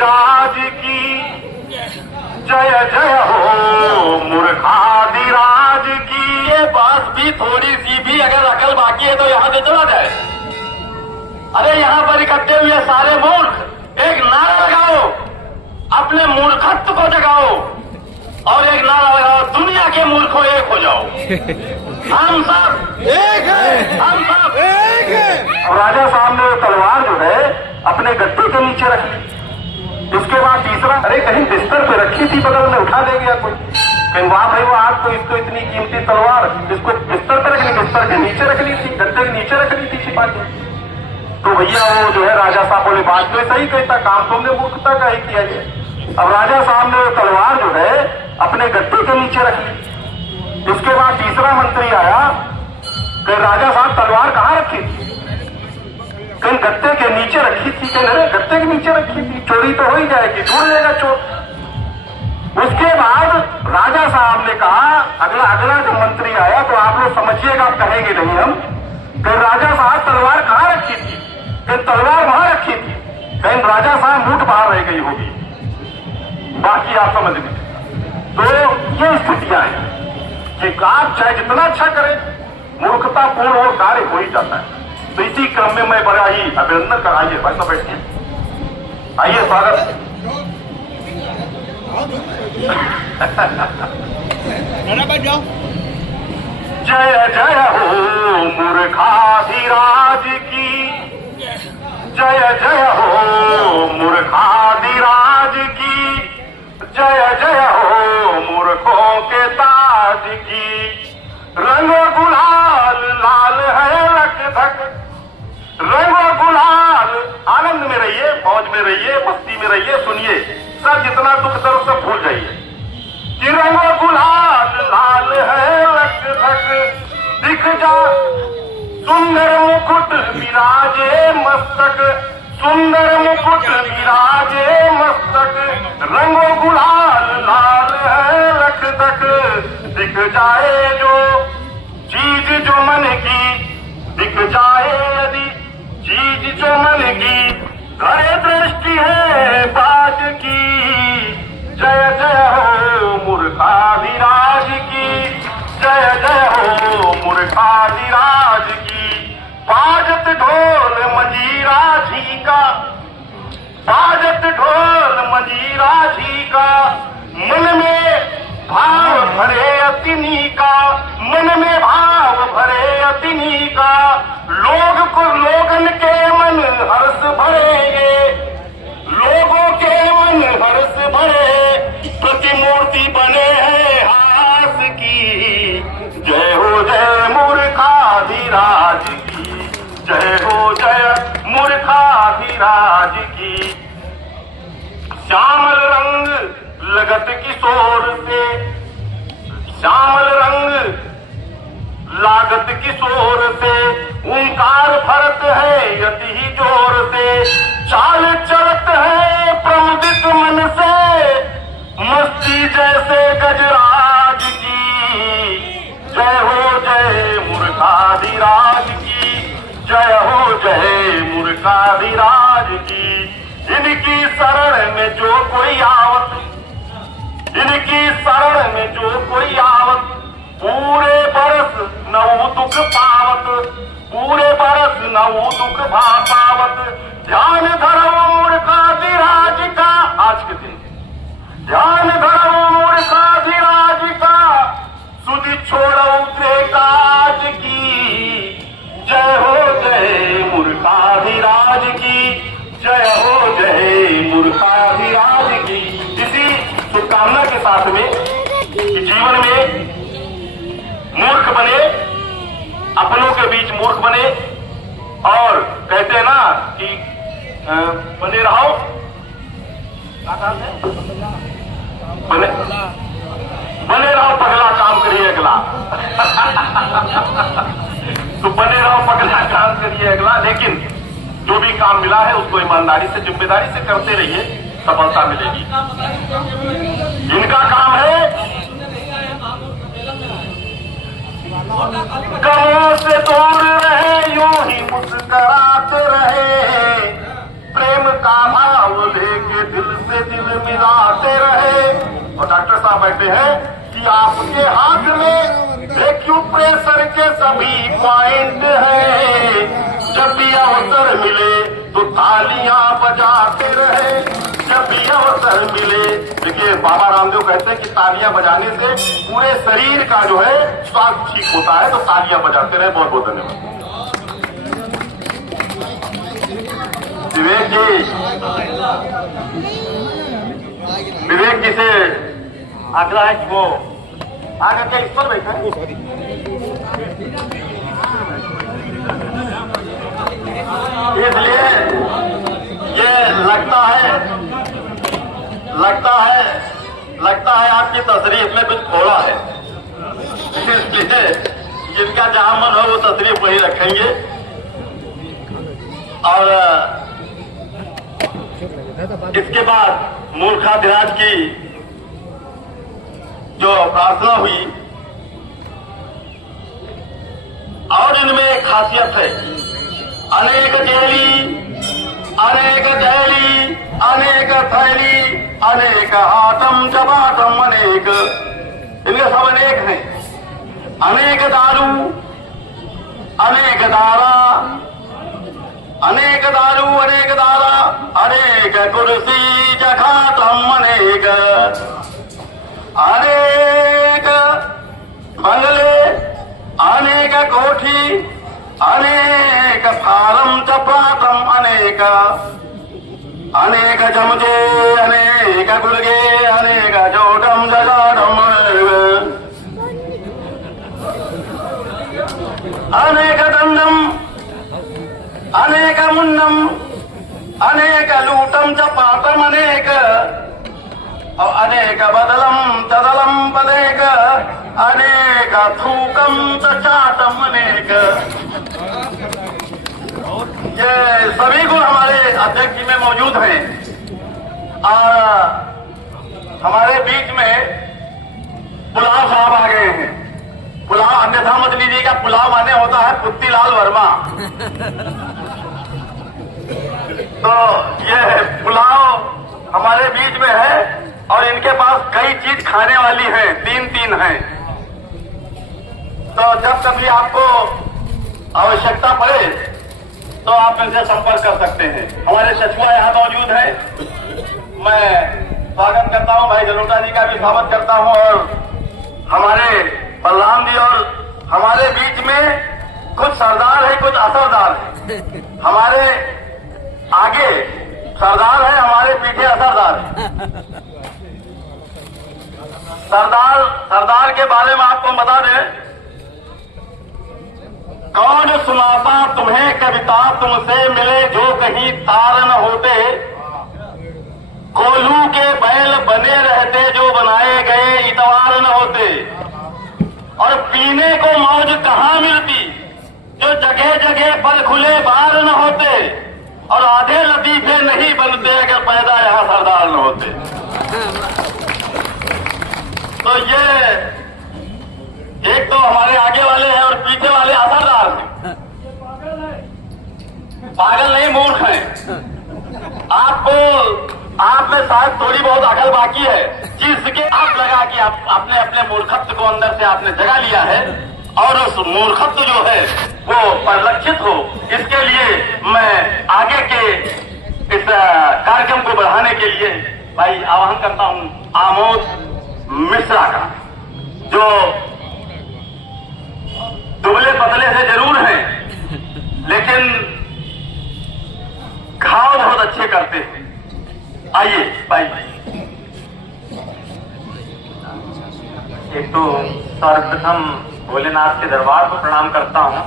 मूर्खाधिराज की जय जय हो, मूर्खाधिराज की। ये बात भी थोड़ी सी भी अगर अकल बाकी है तो यहां से चला जाए। अरे यहां पर इकट्ठे हुए सारे मूर्ख एक नारा लगाओ, अपने मूर्खत्व को जगाओ और एक नारा लगाओ, दुनिया के मूर्खों एक हो जाओ। हम सब एक है, हम सब एक है। और राजा साहब ने तलवार जो है अपने गद्दे के नीचे रख ली। इसके बाद तीसरा, अरे कहीं बिस्तर पे रखी थी, बगल में उठा ले गया कोई, कहीं वाह भाई वो आज तो इसको इतनी कीमती तलवार इसको बिस्तर पे रख ली, बिस्तर के नीचे रख ली थी, गद्दे के नीचे रख ली थी छिपा के। तो भैया वो जो है राजा साहब बोले बात तो सही कहता, काम तुमने मूर्खता का ही किया है। अब राजा साहब ने तलवार जो है अपने गद्दे के नीचे रख ली। इसके बाद तीसरा मंत्री आया कि राजा साहब तलवार कहाँ रखी थी? कहीं गद्दे के नीचे रखी थी। कहीं अरे गद्दे के नीचे रखी थी, चोरी तो हो ही जाएगी, ढूंढ लेगा चोर। उसके बाद राजा साहब ने कहा, अगला जो मंत्री आया तो आप लोग समझिएगा, आप कहेंगे नहीं हम, कि राजा साहब तलवार कहाँ रखी थी? कहीं तलवार वहां रखी थी, कहीं राजा साहब मूठ बाहर रह गई होगी, बाकी आप समझ लीजिए। तो ये स्थितियां हैं कि आप चाहे जितना अच्छा करें, मूर्खतापूर्ण और कार्य हो ही जाता है। तो इसी क्रम में मैं बड़ा ही अभिनंदन कराइए भाई साहब, बैठिए, आइए स्वागत। जय जय हो मूर्खाधिराज की, जय जय हो मूर्खाधिराज की, जय जय हो मूर्खों के ताज की। रंगो गुलाल लाल है लकधक, रंगो गुलाल, आनंद में रहिए, मौज में रहिए, मस्ती में रहिए, सुनिए सब, जितना दुख दर्द सब भूल जाइए। कि रंगो गुलाल लाल है लकधक, दिख जा सुंदर मुकुट विराजे मस्तक, सुंदर मुकुट विराजे मस्तक। रंगो गुलाल लाल है लकधक, दिख जाए जो चीज जो मन की, दिख जाए यदि चीज जो मन की, करे दृष्टि है बाज की। जय जय हो मूर्खाधिराज की, जय जय हो मूर्खाधिराज की। बाजत ढोल मंजीरा झीका, बाजत ढोल मंजीरा झीका, मन में भाव भरे अतिनी का, मन में भाव भरे अतिनी का। लोगन के मन हर्ष भरेंगे, लोगों के मन हर्ष भरे, प्रतिमूर्ति बने हैं हास की। जय हो जय मूर्खाधिराज की, जय हो जय मूर्खाधिराज की। श्यामल रंग लगत किशोर से, श्यामल रंग लागत किशोर से, ओंकार भरत है यति ही जोर से। चाल चलत है प्रमुदित मन से, मस्ती जैसे गजराज की। जय हो जय मूर्खाधिराज की, जय हो जय मूर्खाधिराज की। इनकी शरण में जो कोई आवत, इनकी शरण में जो कोई आवत, पूरे बरस नौ दुख पावत, पूरे बरस नौ दुख पावत। ध्यान धरो मूर्खाधिराज का, आज के दिन ध्यान धरो मूर्खाधिराज का, सुधि छोड़ो काज की। जय हो जय मूर्खाधिराज की, जय हो जय मूर्खाधिराज की। इसी शुभकामना के साथ में जीवन में मूर्ख बने, अपनों के बीच मूर्ख बने, और कहते हैं ना कि बने रहो, बने रहो पगला, काम करिए अगला। तो बने रहो पगला, काम करिए अगला, लेकिन जो भी काम मिला है उसको ईमानदारी से, जिम्मेदारी से करते रहिए, सफलता मिलेगी। इनका काम है गमों से दूर रहे, यूं ही मुस्कुराते रहे, प्रेम का भाव लेके दिल कहते हैं कि आपके हाथ में एक्यूप्रेशर के सभी पॉइंट हैं, जब भी अवसर मिले तो तालियां बजाते रहे, जब भी अवसर मिले। देखिए बाबा रामदेव कहते हैं कि तालियां बजाने से पूरे शरीर का जो है स्वास्थ्य ठीक होता है, तो तालियां बजाते रहे। बहुत बहुत धन्यवाद। विवेक जी से आग्रह है कि वो आगे के इस पर बैठे। इसलिए ये लगता है आपकी तशरीफ में कुछ खोड़ा है, इसलिए जिनका जहां मन हो वो तशरीफ वही रखेंगे। और इसके बाद मूर्खाधिराज की जो प्रार्थना हुई, और इनमें एक खासियत है, अनेक जेली अनेक जैली अनेक थैली अनेक हाथम जबाटम अनेक, इनके सब अनेक हैं। अनेक दारू अनेक दारा, अनेक दारू अनेक दारा, अनेक कुर्सी जखाटम अनेक, अनेक बंगले अनेक कोठी अनेक फारम चपाटम अनेक, अनेक चमचे अनेक गुलगे अनेक जोटम जगाटम अनेक दंडम अनेक मुन्नम अनेक लूटम चपाटम अनेक, अनेक बदलम चदलम पदेक अनेक थूकम चाटम अनेक। ये सभी गुण हमारे अध्यक्ष जी में मौजूद हैं। और हमारे बीच में पुलाव साहब आ गए हैं। पुलाव अन्यथा मत लीजिएगा, पुलाव माने होता है पुत्तीलाल वर्मा। तो ये पुलाव हमारे बीच में है और इनके पास कई चीज खाने वाली है, तीन हैं। तो जब कभी आपको आवश्यकता पड़े तो आप इनसे संपर्क कर सकते हैं। हमारे सचिवा यहाँ मौजूद है, मैं स्वागत करता हूँ, भाई जलोटा जी का भी स्वागत करता हूँ। और हमारे बलराम जी, और हमारे बीच में कुछ सरदार है कुछ असरदार है। हमारे आगे सरदार है, हमारे पीछे असरदार है। सरदार के बारे में आपको बता दें, कौन सुनाता तुम्हें कविता तुमसे मिले जो कहीं तार न होते, कोल्हू के बैल बने रहते जो बनाए गए इतवार न होते, और पीने को मौज कहाँ मिलती जो जगह जगह पर खुले बार न होते, और आधे लतीफे नहीं बनते अगर पैदा यहाँ सरदार न होते। तो ये एक तो हमारे आगे वाले हैं और पीछे वाले असरदार हैं। पागल नहीं, मूर्ख हैं। आप में शायद थोड़ी बहुत अकल बाकी है, जिसके आप लगा कि आप आपने अपने मूर्खत्व को अंदर से आपने जगा लिया है, और उस मूर्खत्व जो है वो परिलक्षित हो, इसके लिए मैं आगे के इस कार्यक्रम को बढ़ाने के लिए भाई आह्वान करता हूं आमोद मिश्रा का, जो दुबले पतले से जरूर हैं लेकिन घाव बहुत अच्छे करते हैं। आइए भाई। एक तो सर्वप्रथम भोलेनाथ के दरबार को प्रणाम करता हूँ,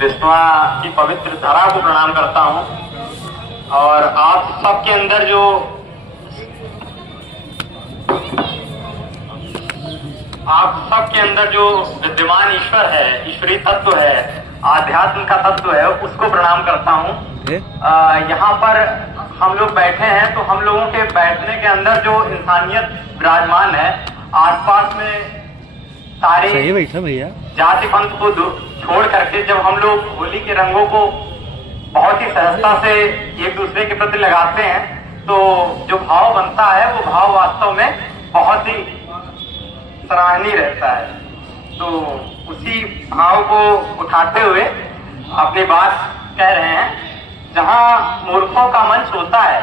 विष्णुआ की पवित्र धरा को प्रणाम करता हूँ, और आप सबके अंदर जो विद्यमान ईश्वर है, ईश्वरीय तत्व है, आध्यात्म का तत्व है, उसको प्रणाम करता हूँ। यहाँ पर हम लोग बैठे हैं तो हम लोगों के बैठने के अंदर जो इंसानियत विराजमान है, आसपास में सारे भैया जाति पंथ को छोड़ करके जब हम लोग होली के रंगों को बहुत ही सहजता से एक दूसरे के प्रति लगाते हैं, तो जो भाव बनता है वो भाव वास्तव में बहुत ही सराहनीय रहता है। तो उसी भाव को उठाते हुए अपनी बात कह रहे हैं, जहाँ मूर्खों का मंच होता है,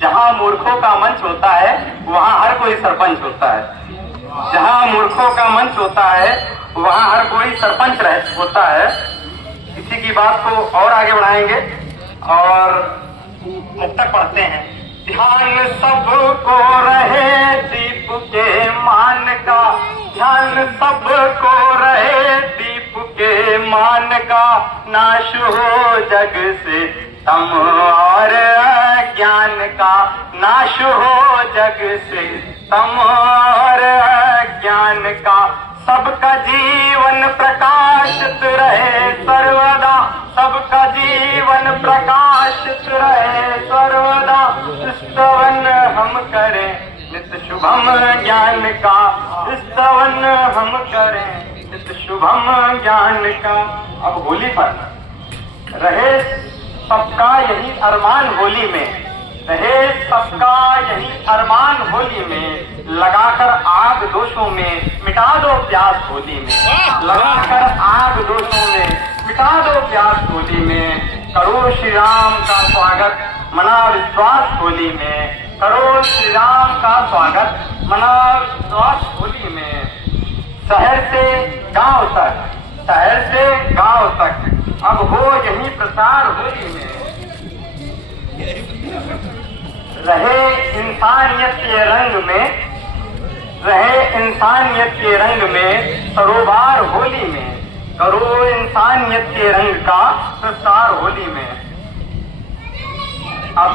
जहाँ मूर्खों का मंच होता है वहाँ हर कोई सरपंच होता है। जहाँ मूर्खों का मंच होता है वहाँ हर कोई सरपंच होता है। इसी की बात को और आगे बढ़ाएंगे और मुक्तक पढ़ते हैं। ध्यान सबको रहे दीप के मान का, ध्यान सबको रहे दीप के मान का, नाश हो जग से तम और ज्ञान का, नाश हो जग से तम और ज्ञान का। सबका जीवन प्रकाशित रहे सर्वदा, सबका जीवन प्रकाशित रहे सर्वदा। स्तवन हम करें नित्य शुभम ज्ञान का, स्तवन हम करें नित्य शुभम ज्ञान का। अब होली पर रहे सबका यही अरमान होली में, रहे सबका यही अरमान होली में, लगाकर आग दोषों में मिटा दो प्यास होली में, लगाकर आग दोषों में मिटा दो प्यास होली में। करो श्री राम का स्वागत मना विश्वास होली में, करो श्री राम का स्वागत मना विश्वास होली में। शहर से गांव तक, शहर से गांव तक अब हो यही प्रसार होली में। रहे इंसानियत के रंग में, रहे इंसानियत के रंग में सरोबार होली में, करो इंसानियत के रंग का प्रसार होली में। अब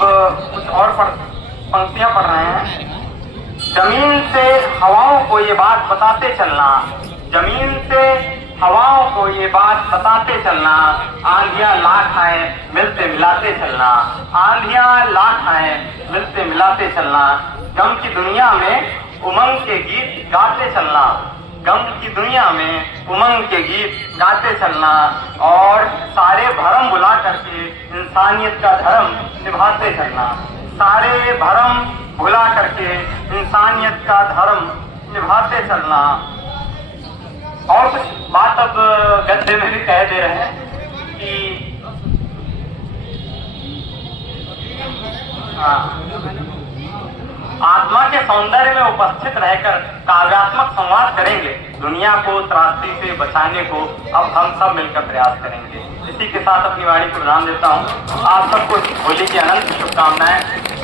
कुछ और पंक्तियां पढ़ रहे हैं। जमीन से हवाओं को ये बात बताते चलना, जमीन से हवाओं को ये बात बताते चलना। आंधियां लाख आए मिलते मिलाते चलना, आंधियां लाख आए मिलते मिलाते चलना। गम की दुनिया में उमंग के गीत गाते चलना, गम की दुनिया में उमंग के गीत गाते चलना। और सारे भरम बुला करके इंसानियत का धर्म निभाते चलना, सारे भरम भुला करके इंसानियत का धर्म निभाते चलना। और कुछ बात अब गद्य में भी कह दे रहे हैं कि आत्मा के सौंदर्य में उपस्थित रहकर काव्यात्मक संवाद करेंगे, दुनिया को त्रासदी से बचाने को अब हम सब मिलकर प्रयास करेंगे। इसी के साथ अपनी वाणी को विराम देता हूँ। आप सबको होली की अनंत शुभकामनाएं।